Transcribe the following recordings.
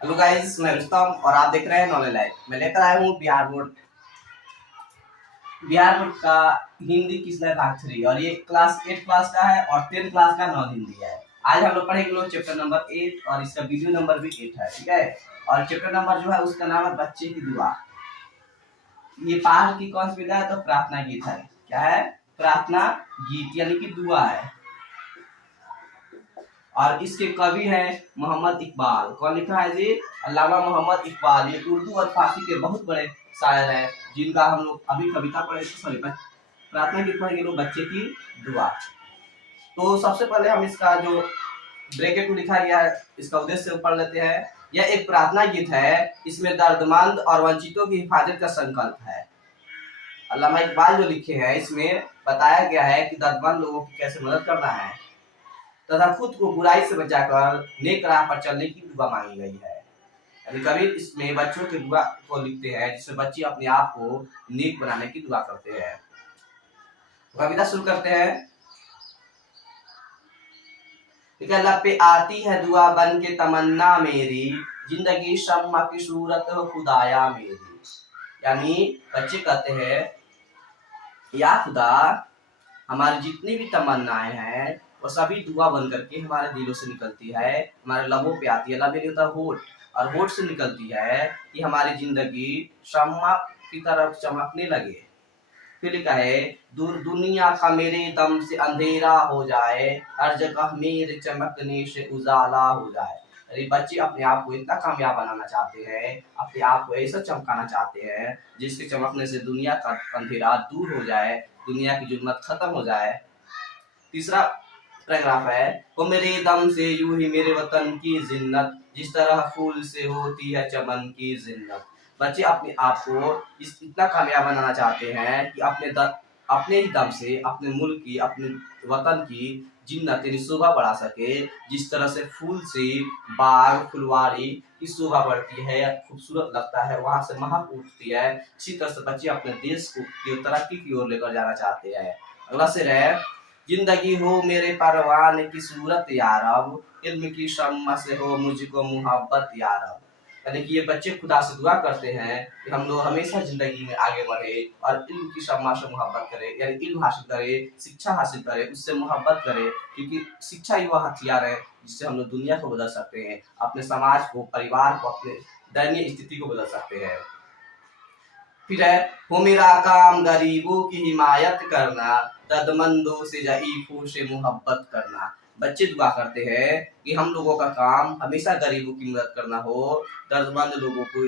Hello guys, मैं रुस्तम और आप देख रहे हैं नॉलेज लाइव। मैं लेकर आया हूँ बिहार बोर्ड का हिंदी किसने भाग 3 और ये क्लास 8 क्लास का है और 10 क्लास का नॉन हिंदी है। आज हम लोग पढ़ेंगे लोग चैप्टर नंबर 8 और इसका वीडियो नंबर भी 8 है, ठीक है। और चैप्टर नंबर जो है उसका नाम है बच्चे की दुआ। ये पाठ की कौन सी विधा है? तो प्रार्थना गीत है। क्या है? प्रार्थना गीत यानी कि दुआ है। और इसके कवि हैं मोहम्मद इकबाल। कौन लिखा है जी? अल्लामा मोहम्मद इकबाल। ये उर्दू और फारसी के बहुत बड़े शायर हैं, जिनका हम लोग अभी कविता पढ़े, सॉरी प्रार्थना गीत पढ़ेंगे लोग बच्चे की दुआ। तो सबसे पहले हम इसका जो ब्रैकेट में लिखा गया है इसका उद्देश्य पढ़ लेते हैं। यह एक प्रार्थना गीत है। इसमें दर्दमंद और वंचितों की हिफाजत का संकल्प है। अल्लामा इकबाल जो लिखे हैं इसमें बताया गया है कि दर्दमंद लोगों की कैसे मदद करना है तथा खुद को बुराई से बचाकर नेक राह पर चलने की दुआ मांगी गई है। यानी कवि इसमें बच्चों की दुआ को लिखते हैं जिसमें बच्चे अपने आप को नेक बनाने की दुआ करते हैं। कविता शुरू करते हैं। अल्लाह पे आती है दुआ बन के तमन्ना मेरी, जिंदगी शम्मा की सूरत हो खुदाया मेरी। यानी बच्चे कहते हैं, या खुदा, हमारी जितनी भी तमन्नाएं हैं वो सभी दुआ बन करके हमारे दिलों से निकलती है, हमारे लबों पे आती है। लब यानी होता है होठ, और होठ से निकलती है कि हमारी जिंदगी शम्मा की तरफ चमकने लगे। फिर लिखा है, दूर दुनिया का मेरे दम से अंधेरा हो जाए, हर जगह मेरे चमकने से उजाला हो जाए। अरे बच्चे अपने आप को इतना कामयाब बनाना चाहते हैं, अपने आप को ऐसा चमकाना चाहते हैं जिसके चमकने से दुनिया का अंधेरा दूर हो जाए, दुनिया की जुल्मत खत्म हो जाए। तीसरा पैराग्राफ है, वो मेरे दम से यूं ही मेरे वतन की जिन्नत, जिस तरह फूल से होती है चमन की जिन्नत। बच्चे अपने आप को इतना कामयाब बनाना चाहते हैं कि अपने ही दम से अपने मुल्क की, अपने वतन की जिन्नत यानी शोभा बढ़ा सके। जिस तरह से फूल से बाग फुलवारी की शोभा बढ़ती है, खूबसूरत लगता है, वहां से महक उठती है, इसी तरह से बच्चे अपने देश को तरक्की की ओर लेकर जाना चाहते हैं। अगला शेर है, जिंदगी हो मेरे परवाने की सूरत यारब, इल्म की शम्मा से हो मुझको मुहब्बत यारब। यानी कि ये बच्चे खुदा से दुआ करते हैं कि हम लोग हमेशा जिंदगी में आगे बढ़े और इल्म की शम्मा से मोहब्बत करें, यानी इल्म हासिल करें, शिक्षा हासिल करें, उससे मोहब्बत करें, क्योंकि शिक्षा ही वह हथियार है जिससे हम लोग दुनिया को बदल सकते हैं, अपने समाज को, परिवार को, अपने दयनीय स्थिति को बदल सकते हैं। फिर है, हो मेरा काम गरीबों की हिमायत करना, दर्दमंदों से ज़ईफों से मोहब्बत करना। बच्चे दुआ करते हैं कि हम लोगों का काम हमेशा गरीबों की मदद करना हो, दर्दमंद लोगों को,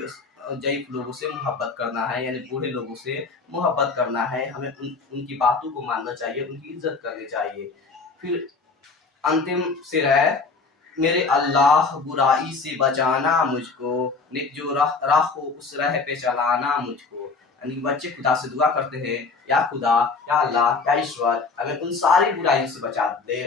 ज़ईफ लोगों से मोहब्बत करना है, यानी बूढ़े लोगों से मोहब्बत करना है। हमें उनकी बातों को मानना चाहिए, उनकी इज्जत करनी चाहिए। फिर अंतिम शेर है, मेरे अल्लाह बुराई से बचाना मुझको, नेक जो राह हो उस राह पे चलाना मुझको। यानी बच्चे खुदा से दुआ करते हैं, या खुदा, या अल्लाह, या ईश्वर, हमें उन सारी बुराइयों से बचा दे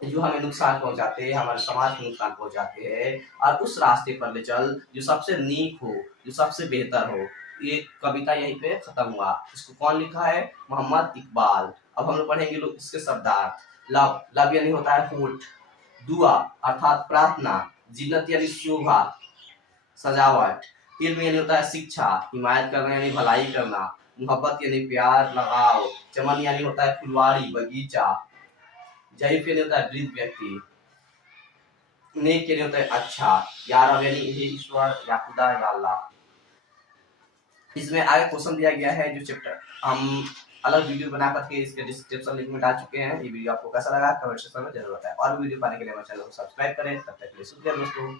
जो हमें नुकसान पहुंचाते हैं, हमारे समाज को नुकसान पहुंचाते हैं, और उस रास्ते पर ले चल जो सबसे नेक हो, जो सबसे बेहतर हो। ये कविता यहीं पे खत्म हुआ। इसको कौन लिखा है? मोहम्मद इकबाल। अब हम लोग पढ़ेंगे लोग इसके शब्दार्थ। लब, लब यानी होता है होठ, दुआ अर्थात प्रार्थना, जिन्नत यानी शोभा, सजावट, इल्म यानी होता है शिक्षा, हिमायत करना यानी भलाई करना, मोहब्बत यानी प्यार लगाव, चमन यानी होता है फुलवारी बगीचा, ज़ईफ यानी होता है वृद्ध व्यक्ति, नेक यानी होता है अच्छा, या रब यानी हे ईश्वर, या खुदा, या अल्लाह। इसमें आगे क्वेश्चन दिया गया है जो चैप्टर हम अलग वीडियो बना करके इसके डिस्क्रिप्शन लिंक में डाल चुके हैं। ये वीडियो आपको कैसा लगा कमेंट सेक्शन में जरूर बताएं, और वीडियो पाने के लिए हमारे चैनल को सब्सक्राइब करें। तब तक के लिए शुक्रिया दोस्तों।